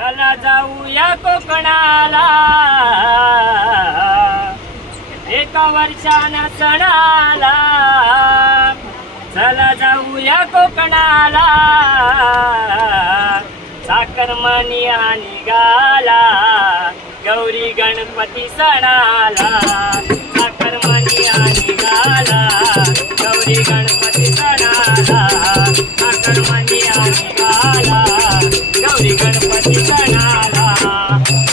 चला जाऊया कोकणाला एका वर्षानं सणाला. चला जाऊया कोकणाला साखरमानी आणि गाला गौरी गणपती सणाला. साखरमानी आणि गाला गौरी गणपती सणाला. साखरमानी आणि गाला गौरी गणपती सणाला.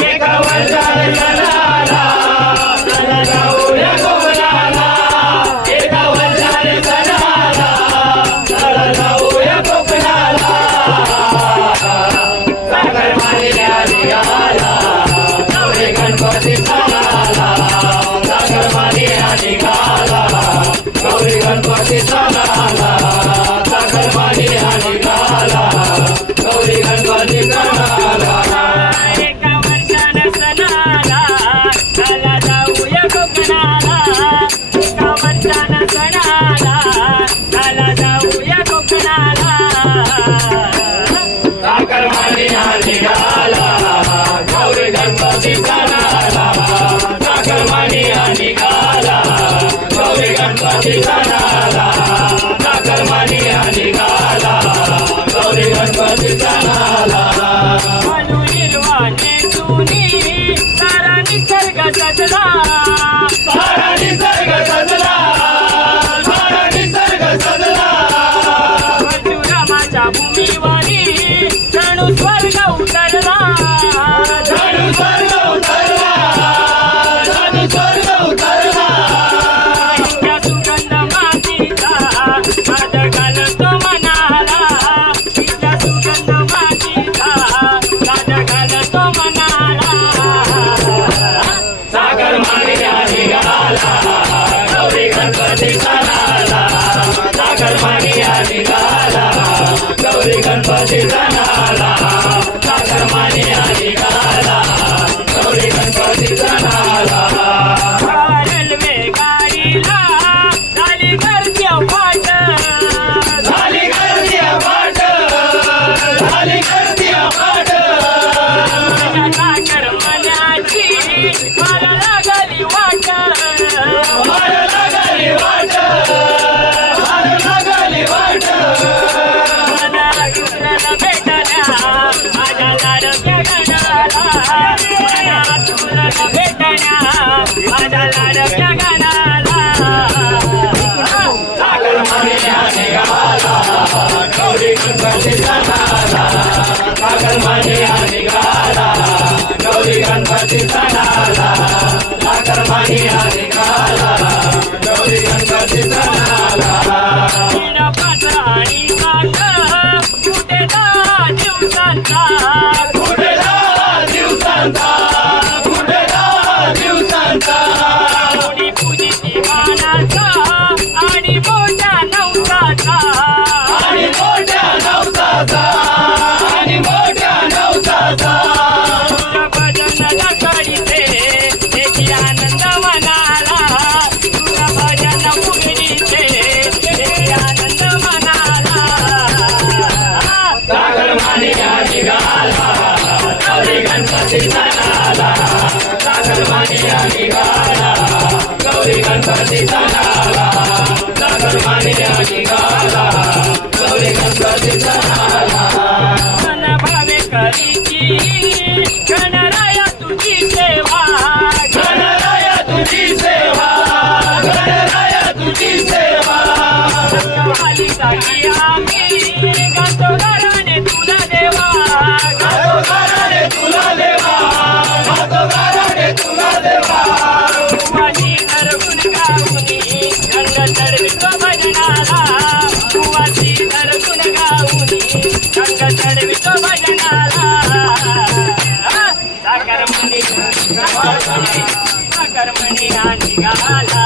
एका वर्षानं सणाला चला जाऊया कोकणाला एका वर्षानं सणाला चला जाऊया कोकणाला. साखरमानी आणि गाला गौरी गणपती सणाला. साखरमानी आणि गाला गौरी गणपती सणाला. साखरमानी आणि गाला गौरी गणपती सणाला. एका वर्षानं सणाला चला जाऊया कोकणाला. एका वर्षानं सणाला चला जाऊया कोकणाला. साखरमानी आणि गाला गौरी गणपती सणाला. साखरमानी आणि गाला गौरी गणपती सणाला. साखरमानी आणि गाला गौरी गणपती सणाला. म्हणून हिरवाने सुनी सारा निसर्ग सजला. सारा निसर्ग सजला. सारा निसर्ग सजला. परशुरामाच्या भूमीवरी जणू स्वर्ग उतरला. जणू स्वर्ग उतरला. जणू स्वर्ग उतरला. इतक्या सुगंध मातीचा हात घालतो मनाला. इतक्या सुगंध मातीचा हात घालतो मनाला. साखरमानी आणि गाला गौरी गणपती सणाला. साखरमानी आणि गाला गौरी गणपती सणाला. साखरमानी आणि गाला गौरी गणपती सणाला. रेल्वे गाडीला झाली गर्दी अफाट. झाली गर्दी अफाट. झाली गर्दी अफाट. साखरमान्याची मला लागली वाट. मला लागली वाट. मला लागली वाट. मला तुला भेटल्या माझ्या लाडक्या गणाला. मला तुला भेटल्या माझ्या लाडक्या गणाला. साखरमानी आणि गाला गौरी गणपती सणाला. साखरमानी आणि गाला गौरी गणपती सणाला. साखरमानी आणि गाला गौरी गणपती सणाला. पात्राणी साखर कुठे 10 दिवसांचा. कुठे 10 दिवसांचा. कुठे 10 दिवसांचा. कोणी पूजिती मानाचा आणि मोठ्या नवसाचा. आणि मोठ्या नवसाचा. आणि मोठ्या नवसाचा. भजन लकडीचे त्याची आनंद मनाला. तुला भजन पुगडीचे त्याची आनंद मनाला. साखरमानी आणि गाला गौरी गणपती सणाला. साखरमानी आणि गाला गौरी गणपती सणाला. साखरमानी आणि गाला गौरी गणपती सणाला. मन भावे करीची गणराया तुझी सेवा. गणराया तुझी सेवा. गणराया तुझी सेवा. खाली जागी आम्ही गातो गाराने तुला देवा. गातो गाराने तुला देवा. गातो गाराने तुला देवा. माझी धरगुण गाऊनी गंग चढवितो भजनाला. माझी धरगुण गाऊनी गंग चढवितो भजनाला. साखरमानी साखरमानी आणि गाला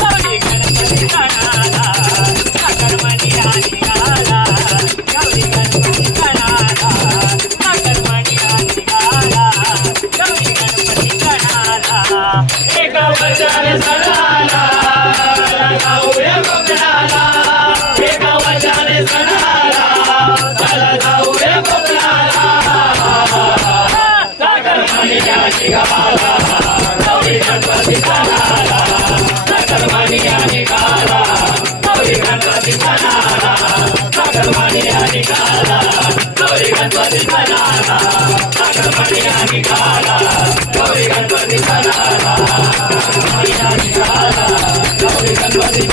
गौरी गणपती सणाला. साखरमानी आणि गाला गौरी गणपती सणाला. साखरमानी आणि गाला गौरी गणपती सणाला. एका वर्षाने सणाला चला जाऊया कोकणाला. एका वर्षाने सणाला चला जाऊया कोकणाला. गणपती सणाला गणपती निघाला गौरी गणपती सणाला गौरी गणपती